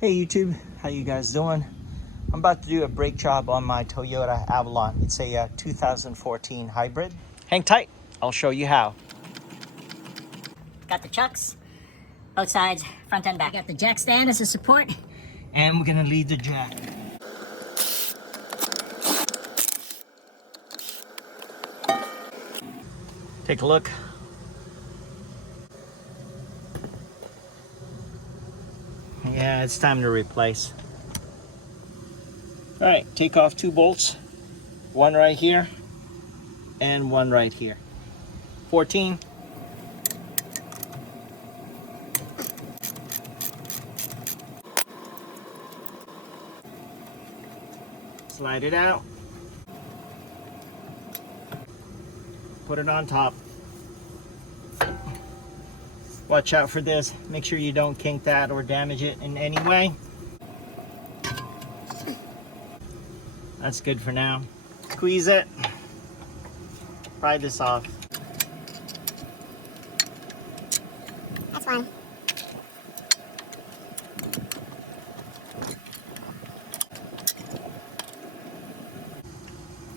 Hey YouTube, how you guys doing? I'm about to do a brake job on my Toyota Avalon. It's a 2014 hybrid. Hang tight, I'll show you how. Got the chucks, both sides, front and back. Got the jack stand as a support. And we're gonna lead the jack. Take a look. Yeah, it's time to replace. All right, take off 2 bolts. One right here and one right here. 14. Slide it out. Put it on top. Watch out for this. Make sure you don't kink that or damage it in any way. That's good for now. Squeeze it. Pry this off. That's one.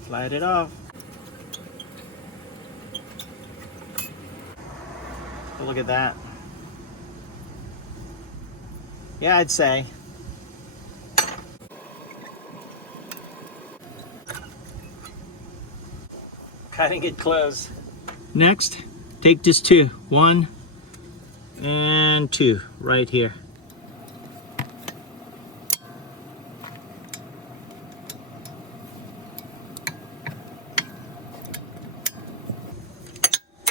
Slide it off. Look at that. Yeah, I'd say. Cutting it close. Next, take this 2. 1 and 2 right here.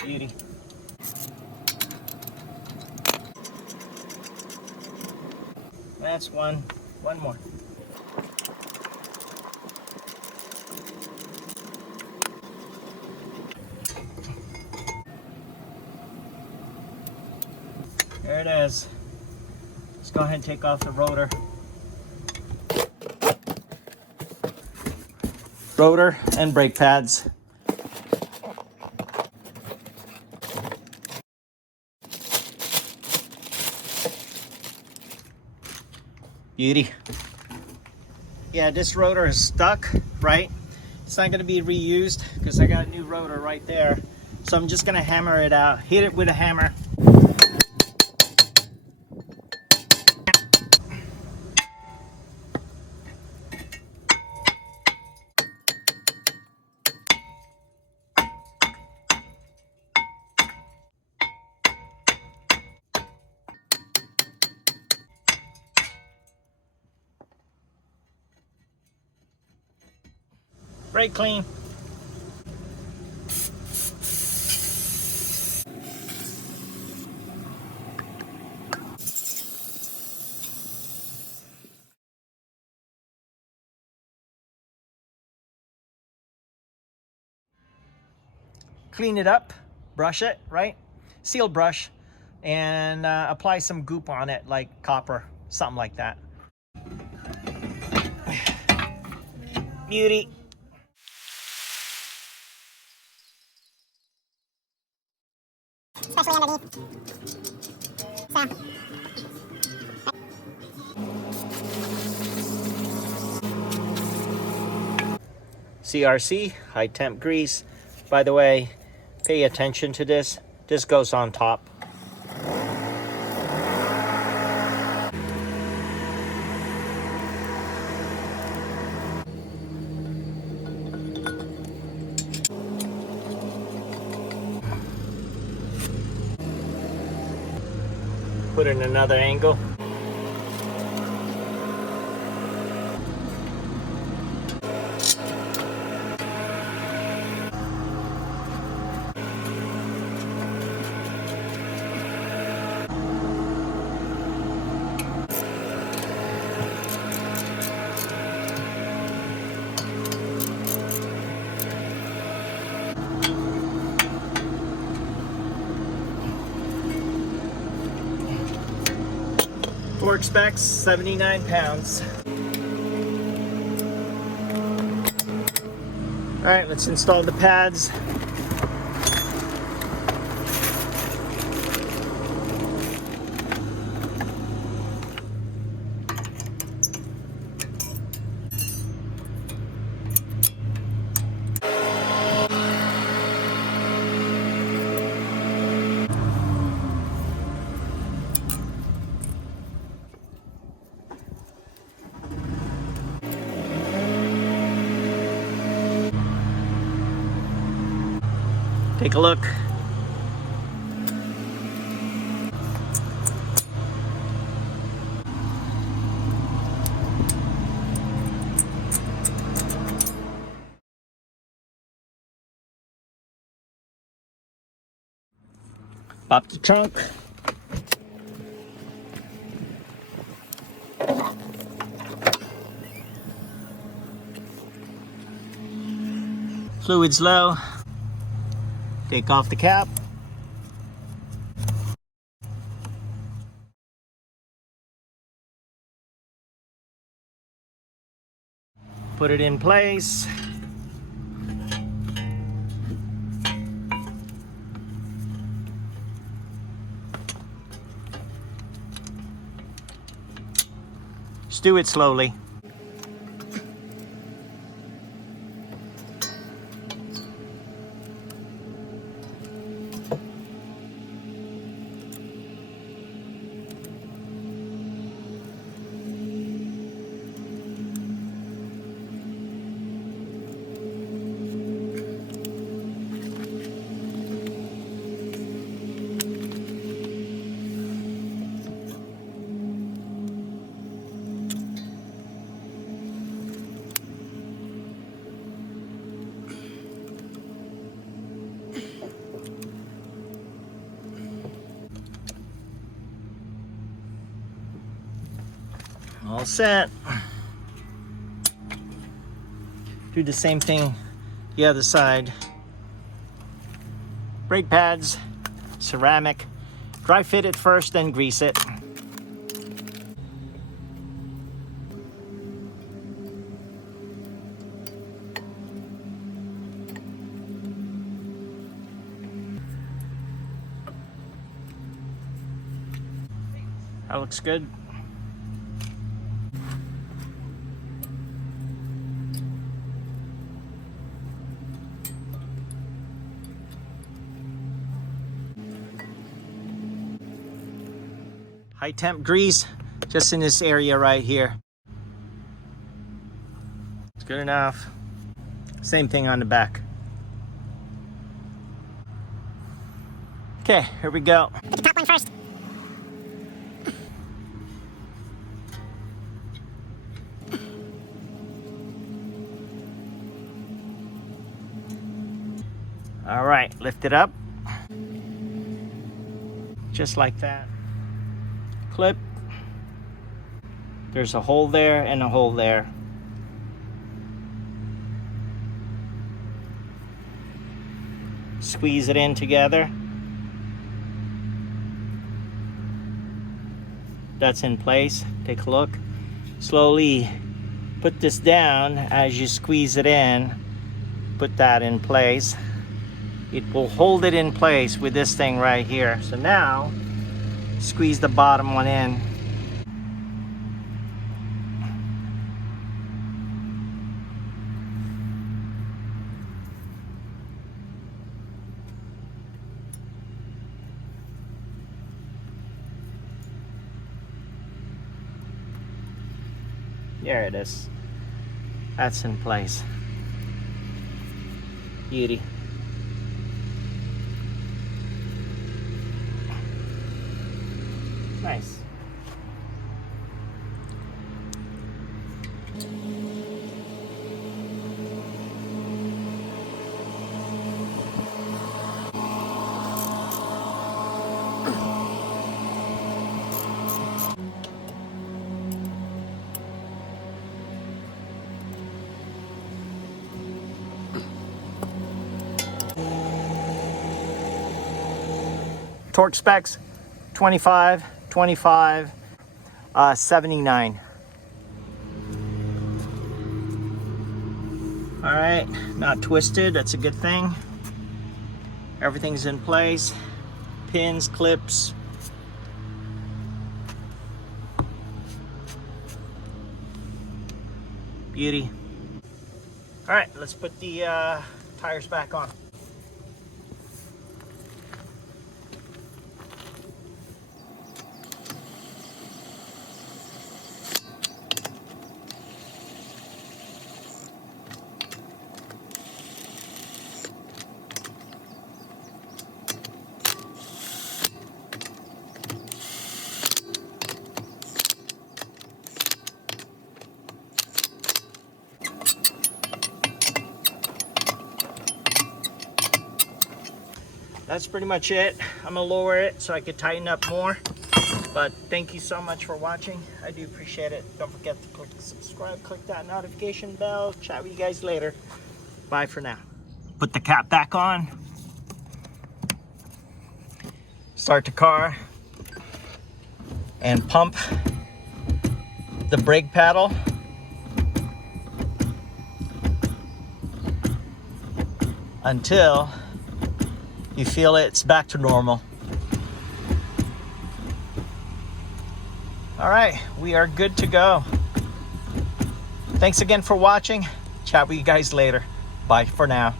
Beauty. That's one more. There it is. Let's go ahead and take off the rotor. Rotor and brake pads. Beauty. Yeah, this rotor is stuck, right? It's not going to be reused because I got a new rotor right there. So I'm just going to hammer it out. Hit it with a hammer. Brake clean. Clean it up, brush it, right? Seal brush, and apply some goop on it, like copper, something like that. Beauty. Especially underneath. So. CRC, high temp grease. By the way, pay attention to this. This goes on top. Put in another angle. Torque specs, 79 pounds. All right, let's install the pads. Take a look. Pop the trunk. Fluid's low. Take off the cap. Put it in place. Just do it slowly. All set. Do the same thing the other side. Brake pads, ceramic. Dry fit it first, then grease it. That looks good. High temp grease just in this area right here. It's good enough. Same thing on the back. Okay, here we go. The top one first. All right, lift it up. Just like that. Clip. There's a hole there and a hole there. Squeeze it in together. That's in place. Take a look. Slowly put this down as you squeeze it in. Put that in place. It will hold it in place with this thing right here. So now, squeeze the bottom one in. There it is. That's in place. Beauty. Nice. Torque specs 25, 25, 79. All right, not twisted, that's a good thing. Everything's in place. Pins, clips. Beauty. All right, let's put the tires back on. that's pretty much it. I'm gonna lower it so I could tighten up more. But thank you so much for watching. I do appreciate it. Don't forget to click subscribe, click that notification bell. Chat with you guys later. Bye for now. Put the cap back on. Start the car. And pump the brake pedal. Until you feel it's back to normal. All right, we are good to go. Thanks again for watching. Chat with you guys later. Bye for now.